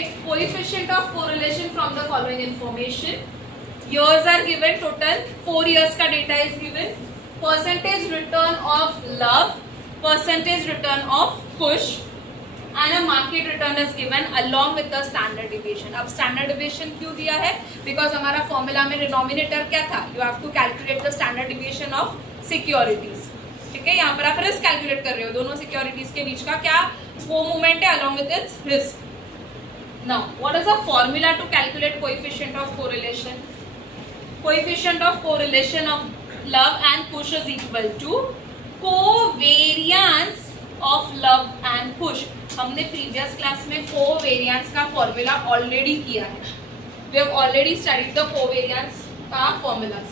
calculate coefficient of correlation from the following information. Years are given, total 4 years का data is given. Percentage return of love, percentage return of push, and a market return is given along with the standard deviation. अब standard deviation क्यों दिया है? Because हमारा formula में denominator क्या था? You have to calculate the standard deviation of securities. ठीक है, यहाँ पर आप risk calculate कर रहे हो, दोनों securities के बीच का क्या co-movement है along with its risk. Now, what is the formula to calculate coefficient of correlation? Coefficient of correlation of love and push is equal to covariance of love and push. हमने previous class में covariance का formula already किया है. We have already studied the covariance का formula.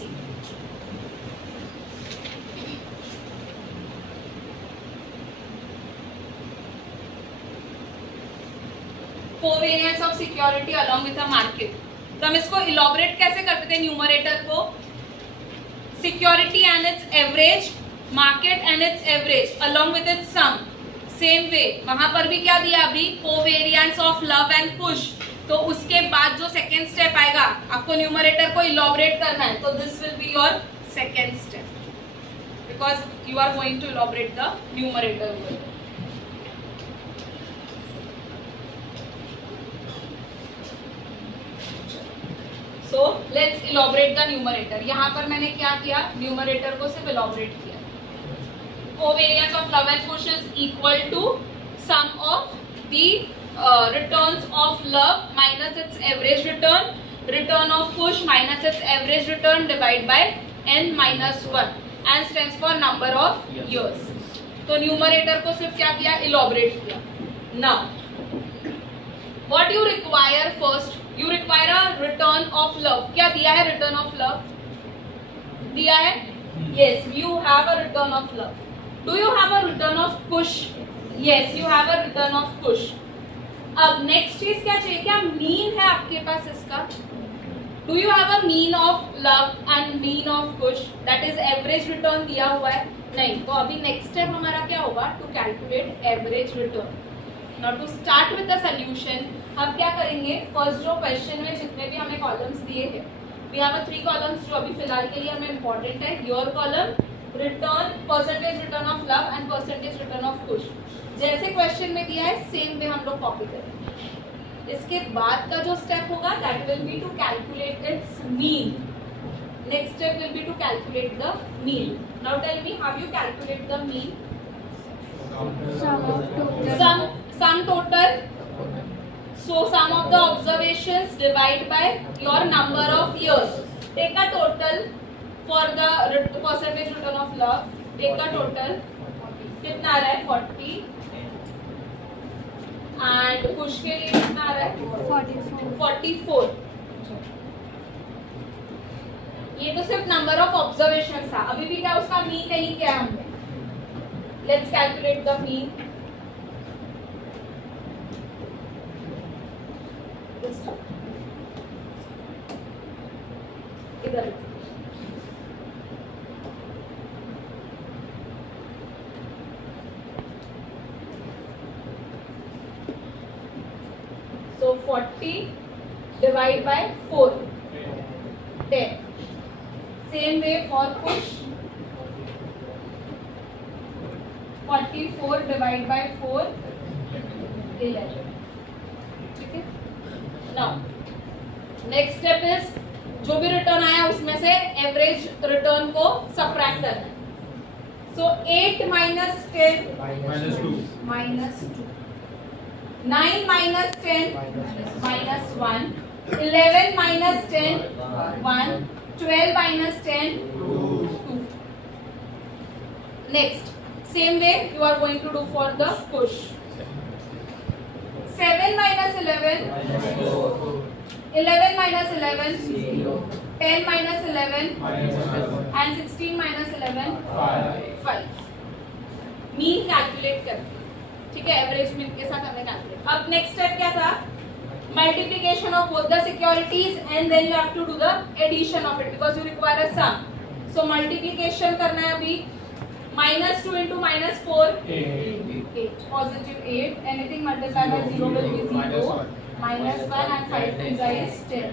Covariance of security along with a market. तो हम इसको इलॉबरेट कैसे करते थे? न्यूमरेटर को security and its average, market and its average along with its sum. Same way वहां पर भी क्या दिया अभी? Covariance of love and push. तो उसके बाद जो सेकेंड स्टेप आएगा, आपको न्यूमरेटर को इलॉबरेट करना है, तो this will be your second step because you are going to elaborate the numerator. So let's elaborate the numerator. यहाँ पर मैंने क्या किया? न्यूमरेटर को सिर्फ elaborate किया. Covariance of love and push is equal to sum of the returns of love minus its average return, return of push minus its average return divided by n minus 1 and stands for number of years. तो numerator को सिर्फ क्या किया? elaborate किया. Now what you require first? You require a return of love. क्या दिया है? return of love दिया है. Yes, you have a return of love. Do you have a return of push? Yes, you have a return of push. अब next चीज क्या चाहिए? क्या mean है आपके पास इसका? Do you have a mean of love and mean of push? That is average return दिया हुआ है? नहीं. तो अभी next step हमारा क्या होगा? To calculate average return. Now to start with the solution, हम क्या करेंगे? फर्स्ट जो क्वेश्चन में जितने भी हमें कॉलम्स दिए हैं, वी हैव 3 कॉलम्स जो अभी फिलहाल के लिए हमें इंपॉर्टेंट है. Your column, return, percentage return of love and percentage return of push. जैसे क्वेश्चन में दिया है सेम वे हम लोग कॉपी करेंगे. इसके बाद का जो स्टेप होगा that will be to calculate its mean. Next step will be to calculate the mean. Now tell me how you calculate the mean. Sum total. So sum of the observations divide by your number of years. Take a total for the percentage return of love. Take a total. कितना आ रहा है? 40. And push के लिए कितना आ रहा है? 44. ये तो सिर्फ नंबर ऑफ ऑब्जर्वेशन था. अभी भी क्या उसका मीन नहीं किया हमने. Let's calculate the mean. इधर so 40 divide by 4, 10. Same way for push. 44 divide by 4, 11. ठीक है. Now next step is जो भी रिटर्न आया उसमें से एवरेज रिटर्न को सबट्रैक्ट करना है. So 8 minus 10 minus 2. 9 minus 10 minus 1. 11 minus 10 1. 12 minus 10 2. Next. Same way you are going to do for the push. 7 minus 11, 11 minus 11, 10 minus 11, and 16 minus 11, 5. Mean calculate करते हैं. ठीक है, एवरेज मीन के साथ हमने कैलकुलेट. अब नेक्स्ट स्टेप क्या था? Multiplication of both the securities and then you have to do the addition of it because you require a sum. So multiplication करना है अभी. Minus 2 into minus 4, 8. Positive 8. Anything multiplied by 0 will be 0. -1 and 5 2 is 10.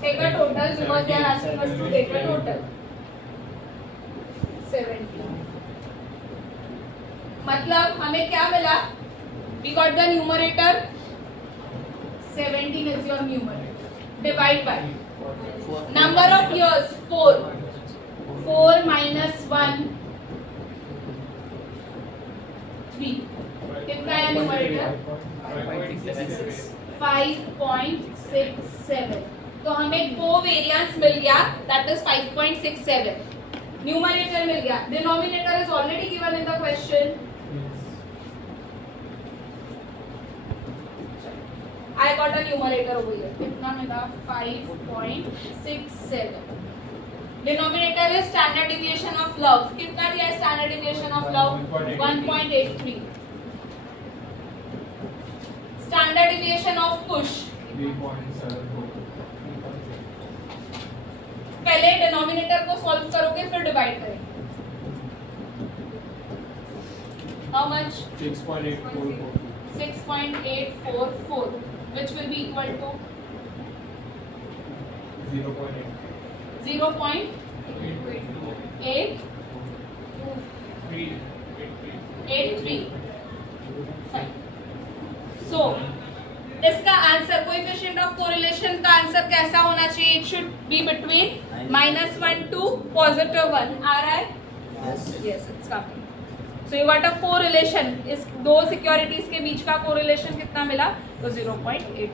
Take a total because they are asking us to take a total. 17. मतलब हमें क्या मिला? We got the numerator. 17 is your numerator. Divide by number of years 4. 4 minus 1 3. कितना है numerator? 5.67. तो हमें covariance मिल गया, that is 5.67. Numerator मिल गया. Denominator is already given in the question. I got a numerator over here. कितना मिला? 5.67. Denominator is standard deviation of love. कितना दिया है standard deviation of love? 1.83. Standard deviation of push 3.74. पहले denominator को solve करोगे फिर डिवाइड करेंगे. How much? 6.844. 6.844, which will be equal to 0.8. 0.883. Fine. So इसका आंसर कोएफिशिएंट ऑफ कोरिलेशन का आंसर कैसा होना चाहिए? It should be between -1 to +1. आ रहा है? Yes, it's coming. So you got a correlation. इस दो सिक्योरिटीज के बीच का कोरिलेशन कितना मिला? तो 0.8.